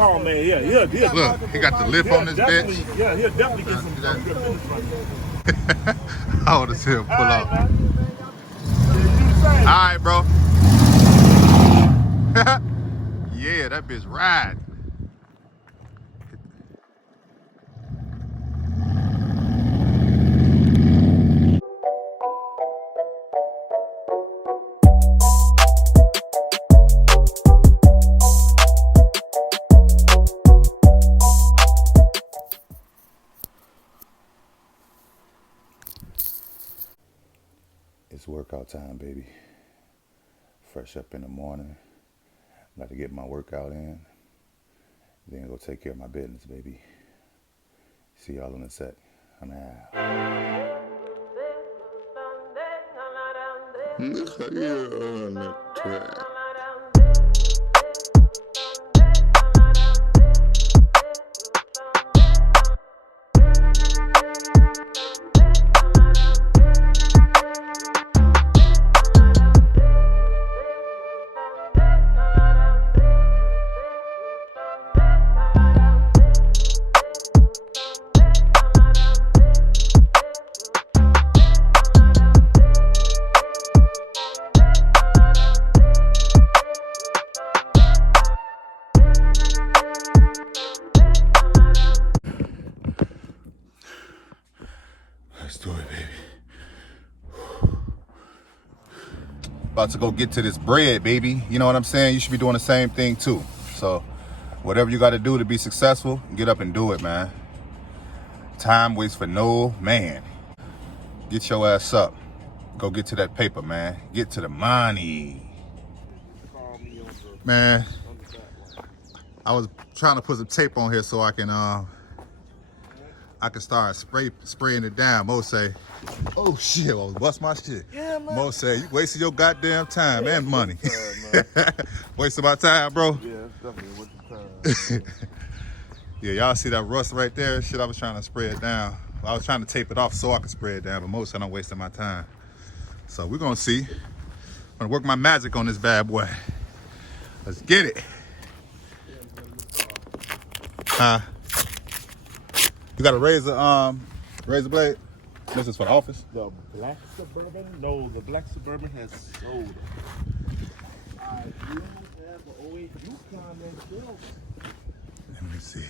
Oh man, yeah. Look, he got the lip on this bitch. Yeah, he'll definitely get some good business from you. I want to see him pull up. All Alright, bro. Yeah, that bitch ride. It's workout time, baby. Fresh up in the morning. About to get my workout in. Then go take care of my business, baby. See y'all in a sec. I'm out. Mikhail on the track. Let's do it, baby. About to go get to this bread, baby. You know what I'm saying? You should be doing the same thing too. So whatever you got to do to be successful, get up and do it, man. Time waits for no man. Get your ass up. Go get to that paper, man. Get to the money. Man, I was trying to put some tape on here so I can start spraying it down. Mo say, oh shit, I was bust my shit. Yeah, man. Mo say, you wasting your goddamn time and money. Wasting my time, bro. Yeah, it's definitely worth the time. Yeah, y'all see that rust right there? Shit, I was trying to spray it down. I was trying to tape it off so I could spray it down, but Mo said I'm wasting my time. So we're gonna see. I'm gonna work my magic on this bad boy. Let's get it. Huh? You got a razor blade? This is for the office? The black Suburban? No, the black Suburban has sold. I do have an 08 Yukon XL. Let me see.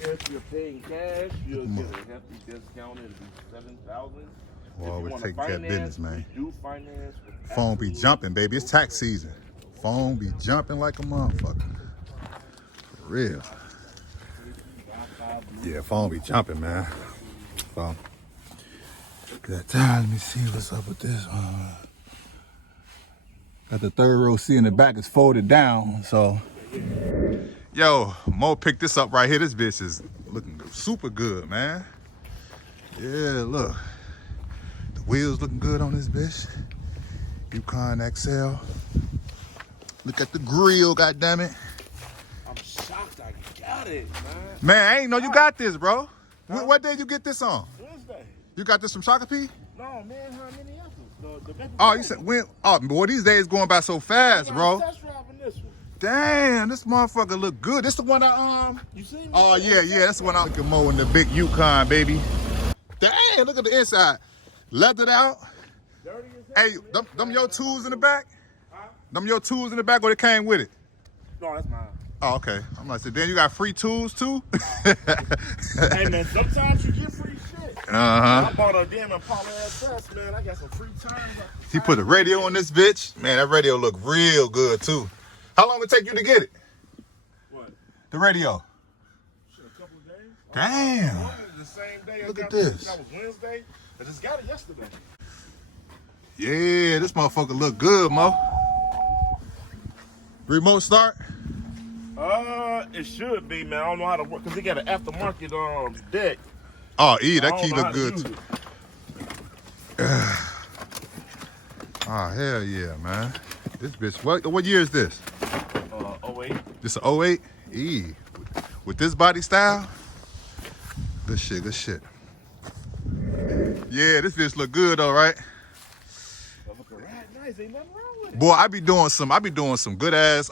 If you're paying cash, you'll get a hefty discount. It'll be $7,000. Well, we're taking care of business, man. We do finance. Phone be jumping, baby. It's tax season. Phone be jumping like a motherfucker. For real. Yeah, phone be jumping, man. So, good time. Let me see what's up with this one. Got the third row seat in the back is folded down, so. Yo, Mo picked this up right here. This bitch is looking super good, man. Yeah, look. The wheels looking good on this bitch. Yukon XL. Look at the grill, goddammit. I'm shocked I got it, man. Man, I ain't know you got this, bro. What day you get this on? Wednesday. You got this from Shakopee? No, man, how many others? Oh, you said when? Oh, boy, these days going by so fast, bro. Test driving this one. Damn, this motherfucker look good. This the one I You see me? Oh yeah, that's the one I look at Mo in the big Yukon, baby. Damn, look at the inside. Leathered out. Dirty as hell. Hey, them your tools in the back? Them your tools in the back or they came with it? No, that's mine. Oh, okay. I'm like, so then you got free tools too? Hey man, sometimes you get free shit. Uh-huh. I bought a damn Impala SS, man. I got some free time. He put a radio on this bitch. Man, that radio look real good too. How long it take you to get it? What? The radio. Shit, a couple of days. Damn. The same day. Look at this. That was Wednesday. I just got it yesterday. Yeah, this motherfucker look good, Mo. Remote start? It should be, man. I don't know how to work because they got an aftermarket deck. Oh, that key look good too. Oh, hell yeah, man. This bitch, what year is this? 08. This a 08? With this body style? Good shit, good shit. Yeah, this bitch look good though, right? Nice. Ain't nothing wrong with it. Boy, I be doing some good ass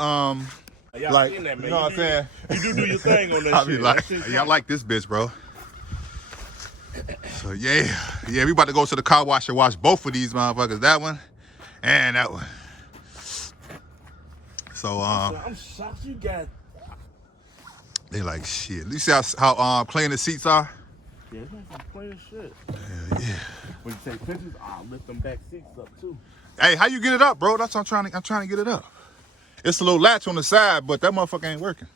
Y'all Like, seen that, man. you know what I'm saying? You do your thing on that I shit. be like, That shit yeah, I like this bitch, bro. So yeah, we about to go to the car wash and wash both of these motherfuckers. That one and that one. So I'm shocked you got. they like shit. You see how clean the seats are? Yeah, it's not some plain shit. Yeah. When you take pictures, I'll lift them back seats up too. Hey, how you get it up, bro? That's what I'm trying to get it up. It's a little latch on the side, but that motherfucker ain't working.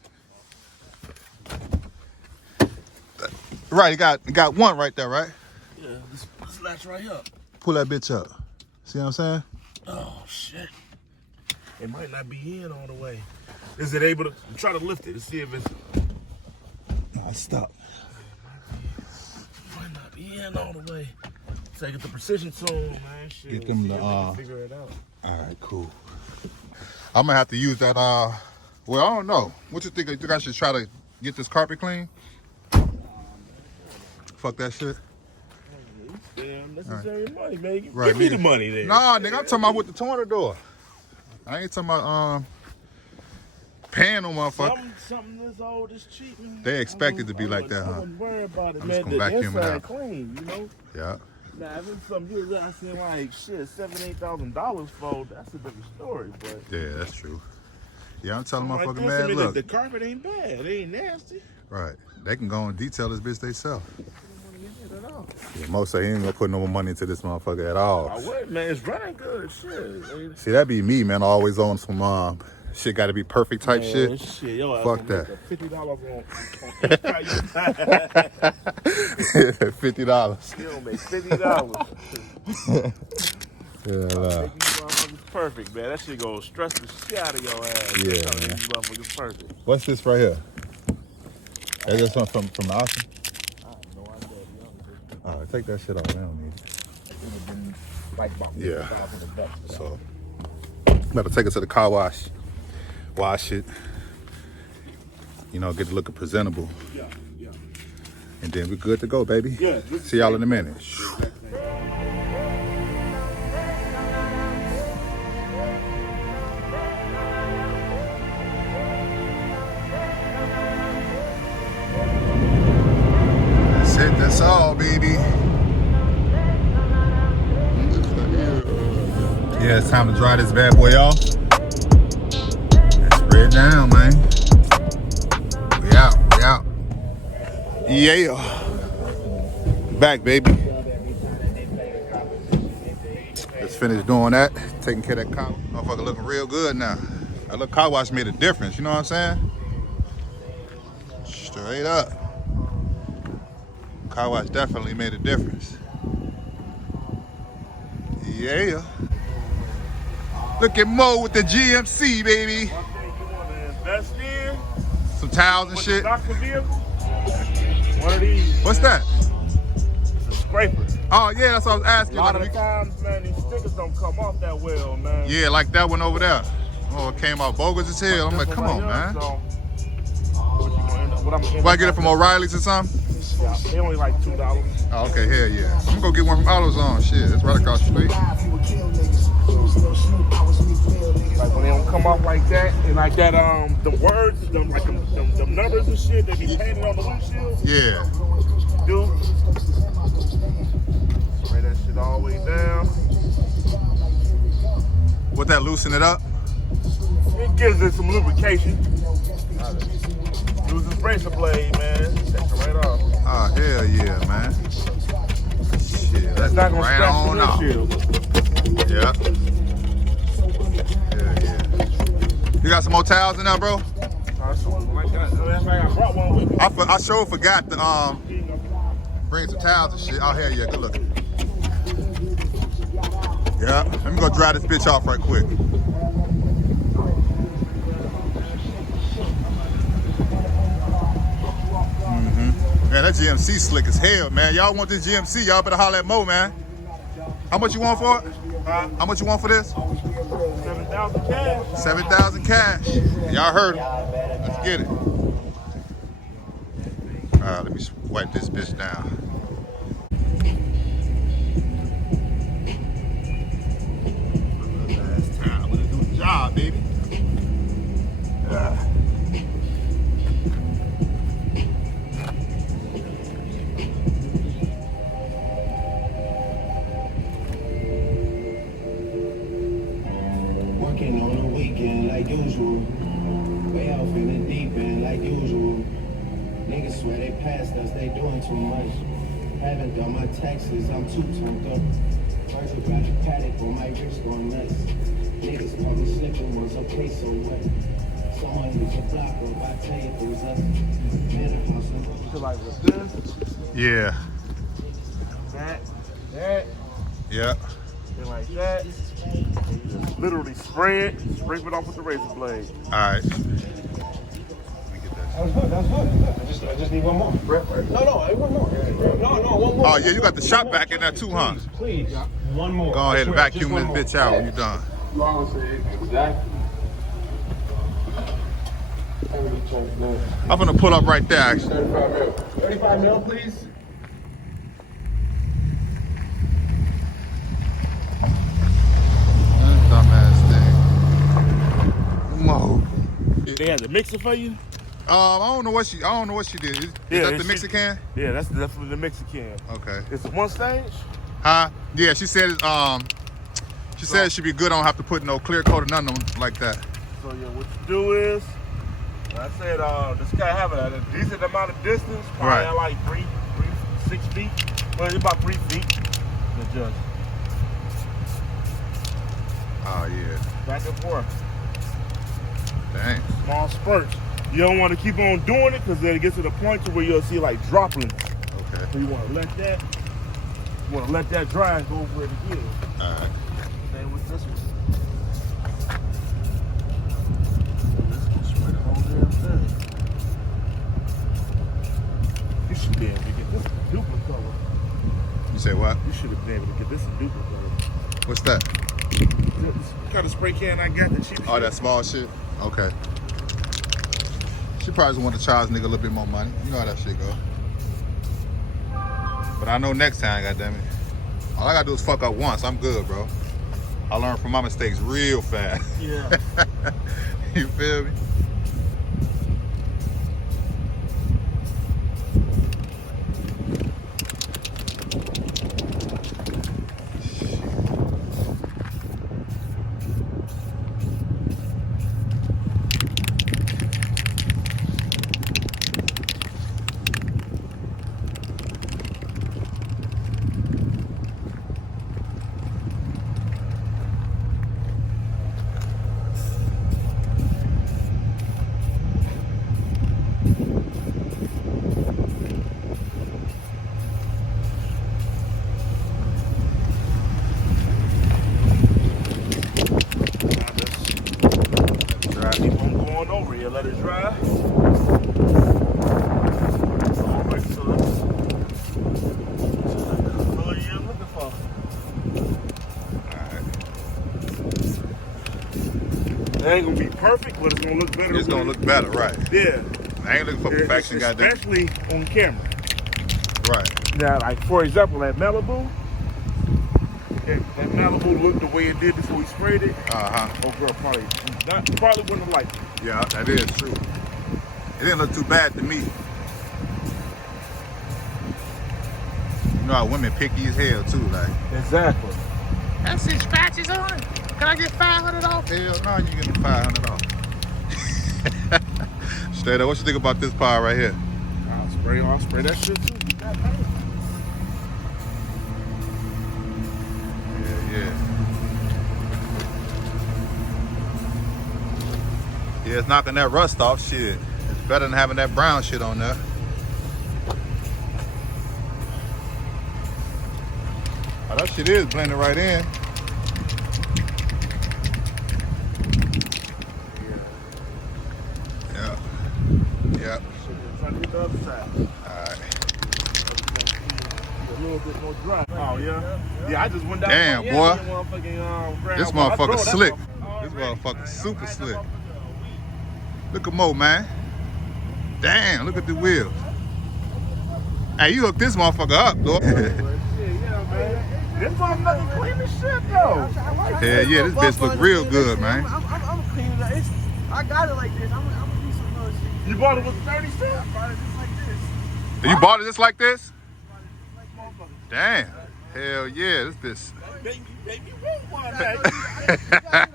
Right, it got one right there, right? Yeah, this latch right here. Pull that bitch up. See what I'm saying? Oh shit! It might not be in all the way. Is it able to try to lift it to see if it's? I stop. Might not be in all the way. Take it to precision tool, man. Shit. Get them See the if they can figure it out. All right, cool. I'm gonna have to use that. Well, I don't know. What you think? You think I should try to get this carpet clean? Fuck that shit. Damn, necessary money, man. Right, Give me the money then. Nah, nigga, I'm talking about with the tornado door. I ain't talking about paying no motherfucker. Something this old is cheap, man. They expect it to be like that, huh? I wouldn't worry about it, I'm man. just gonna vacuum it inside out. clean, you know. Yeah. Now, if it's something you I said like shit, $7,000-$8,000 for, that's a different story. But Yeah, that's true. Yeah, I'm telling like motherfucker, this, man, I mean, look. the carpet ain't bad. It ain't nasty. Right. They can go and detail this bitch themselves. At all. Yeah, most say he ain't gonna put no more money into this motherfucker at all. I would, man. It's running good. Shit. See, that be me, man. Always on some shit got to be perfect type Man, shit. Yo, Fuck that. $50 on $50. You don't make $50. Yeah, Make these motherfuckers perfect, man. That shit gonna stress the shit out of your ass. Yeah, Trying to man. make these motherfuckers perfect. What's this right here? Is this something from the auction? I have no idea. To be honest with you. All right, take that shit off. I don't need it. It would have been like about Yeah. $50 for that. So, better take it to the car wash. Wash it. You know, get it looking presentable. Yeah. And then we're good to go, baby. Yeah. See y'all in a minute. That's it. That's all, baby. Yeah, it's time to dry this bad boy off. Let's spray it down, man. We out. Yeah. Back, baby. Just finished doing that. Taking care of that car. Motherfucker looking real good now. That little car wash made a difference, you know what I'm saying? Straight up. Car wash definitely made a difference. Yeah. Look at Mo with the GMC, baby. One thing you want to invest in, Some towels and with shit. the stock vehicle, one of these. What's man. that? It's a scraper. Oh, yeah, that's what I was A asking. lot Like, of the times, man, these stickers don't come off that well, man. yeah, like that one over there. Oh, it came out bogus as hell. I'm like, come on, man. So, what I'm Why I get it from O'Reilly's or something? Yeah, they only like $2. Oh, okay, hell yeah. I'm gonna go get one from AutoZone. Shit, it's right across the street. Like when they don't come off like that, and like that, the words, them numbers and shit, they be painted on the windshield. Yeah. Dude, spray that shit all the way down. What that loosen it up? It gives it some lubrication. Use the razor blade, man. Take it right off. Oh, hell yeah, man. Shit, That's not gonna right scratch on the off. windshield. Yeah. Hell yeah. You got some more towels in there, bro? I brought one with me. I sure forgot to bring some towels and shit. Oh, hell yeah, good looking. Yeah, let me go dry this bitch off right quick. Man, that GMC slick as hell, man. Y'all want this GMC, y'all better holler at Mo, man. How much you want for it? How much you want for this? 7,000 cash. 7,000 cash. Y'all heard him. Let's get it. All right, let me wipe this bitch down. Last time, I'm gonna do the job, baby. usual. Way off in the deep end like usual. Niggas swear they passed us, they doing too much. Haven't done my taxes, I'm too turned up. Virgil got a paddock on my wrist going nuts. Niggas caught me slipping, was okay, so what? Someone hit your block up, I tell you if it was us. Man, house and So like with this, Yeah. that, Yeah. and like that. And you just literally spray it, scrape it off with the razor blade. All right. That's good. I just need one more. No, one more. No, one more. Oh yeah, you got the shop back in there too, huh? Please, one more. Go ahead and vacuum this bitch out when you're done. You always say exactly. I'm gonna pull up right there, actually. 35 mil. 35 mil, please. Dumbass thing. Mo. They had the mixer for you? I don't know what she did. Is that the mixer can? Yeah, that's definitely the mixer can. Okay. It's one stage? Huh? Yeah, she said it should be good. I don't have to put no clear coat or nothing like that. So yeah, what you do is, like I said, this guy have a decent amount of distance, probably Right. like 6 feet. Well, it's about 3 feet. But just Oh yeah. back and forth. Dang. Small spurts. You don't want to keep on doing it because then it gets to the point to where you'll see like droplets. Okay. So you want to let that dry and go where it is. All right. Same with this one. Let's go spray the whole damn thing. You should be able to get this in duplicate color. You say what? You should have been able to get this in duplicate color. What's that? This kind of spray can I got, the cheap Oh, shit. that small shit? Okay. She probably want to charge nigga a little bit more money. You know how that shit go. But I know next time, goddammit. All I gotta do is fuck up once. I'm good, bro. I learn from my mistakes real fast. Yeah. You feel me? Keep on going over here, let it dry. Alright, so that's the color you're looking for. It ain't gonna be perfect, but it's gonna look better. It's gonna look better, right? Yeah. I ain't looking for perfection, goddamn. Especially on camera. Right. Now, like for example, that Malibu. Okay, that Malibu looked the way it did before we sprayed it. Oh girl, probably wouldn't have liked it. Yeah, that is true. It didn't look too bad to me. You know how women picky as hell too, like. Exactly. That's 6 patches on it. Can I get 500 off? Hell no, you getting 500 off. Straight up, what you think about this pile right here? I'll spray that shit too. Yeah. Yeah, it's knocking that rust off, shit. It's better than having that brown shit on there. Oh, that shit is blending right in. Yeah. Yep. Try to get the other side. Alright. A little bit more dry. Oh yeah? Yeah, I just went down. Damn, Yeah, boy. motherfucking, This motherfucker slick. This motherfucker super slick. Look at Mo, man. Damn, look at the wheels. Hey, you hooked this motherfucker up, though. Yeah, man. This motherfucker clean as shit, though. Yeah, this bitch look real good, man. I'm cleaning it. I got it like this. I'm gonna do some little shit. You bought it with 30 cents? I bought it just like this. You bought it just like this? Damn. Hell yeah, this bitch. Baby, you want one. You gotta do the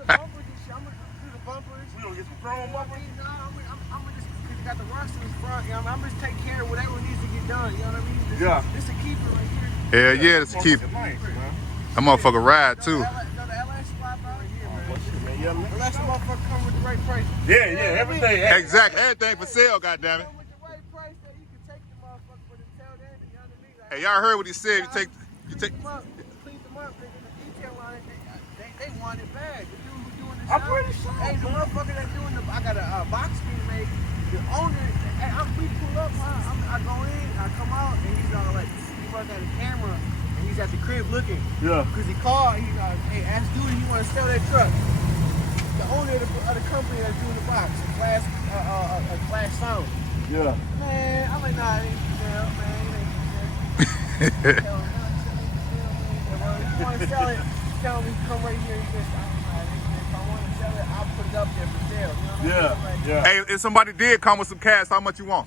bumpers and shit. I'm gonna do the bumpers. We gonna get get some chrome bumpers. No, I'm gonna just, cause you got the rust in the front, you know, I'm just take care of whatever needs to get done, you know what I mean? This a keeper right here. Hell yeah, that's a keep. Nice, man. That motherfucker ride too. The LS swap out here, man. Oh, shit, man. Yeah, Unless the motherfucker come with the right price. yeah, everything. Exactly, everything for sale, goddammit. Come with the right price that you can take the motherfucker, but until then, you know what I mean? Like, Hey, y'all heard what he said? You take. clean them up, nigga. The detail line, they want it bad. The dude who doing the I'm job. pretty sure. Hey, the motherfucker that's doing I got a box being made. The owner, hey, we pull up, I go in, I come out, and he's like, he works at a camera, and he's at the crib looking. Yeah. Cause he called, he's like, hey, ask dude if he want to sell that truck. The owner of the company that's doing the box, a class sound. Yeah. Man, I'm like, nah, it ain't for sale, man. It ain't for sale. Hell, nah, if you want to sell it, tell me come right here. He says, if I want to sell it, I'll put it up there for sale. You know what I mean? Like, Yeah. Hey, if somebody did come with some cash, how much you want?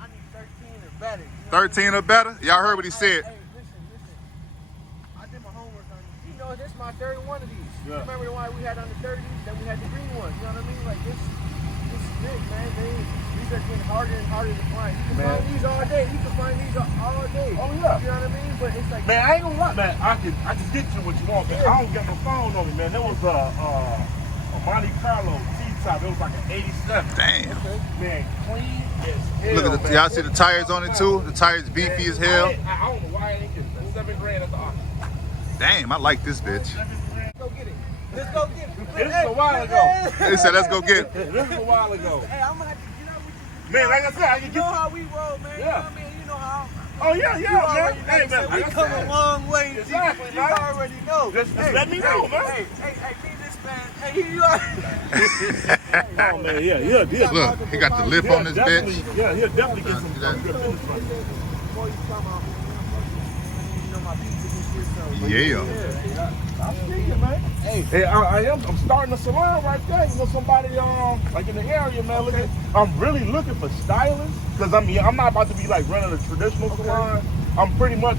I need 13 or better. You know 13 or better? Y'all heard what he said. Hey, listen. I did my homework on this. You know, this is my third one of these. Yeah. Remember the one we had on the 30s? Then we had the green ones. You know what I mean? Like, this is big, man. These are getting harder and harder to find. You can find these all day. You can find these all day. Oh, yeah. You know what I mean? But it's like... Man, I ain't gonna lie, man. I can get you what you want, man. I don't got no phone on me, man. There was a Monte Carlo T-top. It was like an 87. Damn. Man, clean as hell. Look at the, y'all see the tires on it too? The tires beefy as hell. I don't know why I ain't getting that. $7 at the auction. Damn, I like this bitch. Let's go get it. Let's go get it. This is a while ago. They said, let's go get it. This is a while ago. Hey, I'm gonna have to get up with you. Man, like I said, I can You get know you. how we roll, man. You know what I mean? You know how... Oh, yeah, You already man. know, Hey, son. man, We like I come said, a long way. Exactly, You man. already know. Just let me know, man. Hey, need this man. Hey, you already... Oh, man, yeah. Look, he got the lip on this bitch. Yeah, he'll definitely get some good business from you. Before you come out, you know my pizza and shit, so... Yeah. I'm speaking, man. Hey, I'm starting a salon right there. You know, somebody like in the area, man. I'm really looking for stylists because I'm not about to be like running a traditional salon. I'm pretty much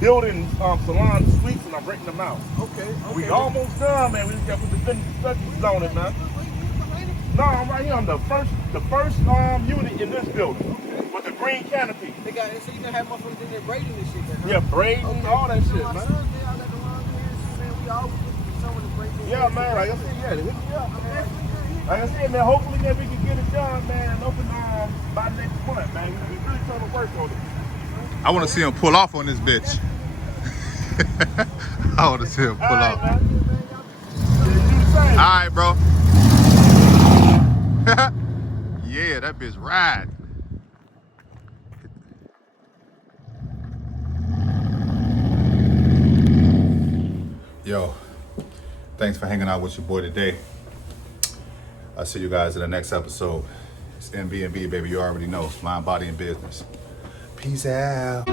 building salon suites and I'm renting them out. Okay. We almost done, man. We just got to put the finishing touches on it, man. No, I'm right here. I'm the first unit in this building with the green canopy. They got so you gonna have motherfuckers in there braiding this shit, then, huh? Yeah, braiding, all that shit, My man. sons, they all got the long hair, man. We always looking for someone to braid their Yeah, hair. man. Like I said, yeah, hit me up, man. Like I said, man, hopefully man, we can get it done, man, and open by next month, man. We really trying to work on it. I want to see him pull off on this bitch. I want to see him pull All right, off. man. Yeah, do the same. All right, bro. Yeah, that bitch ride. Yo, thanks for hanging out with your boy today. I'll see you guys in the next episode. It's MB&B, baby. You already know. Mind, body, and business. Peace out.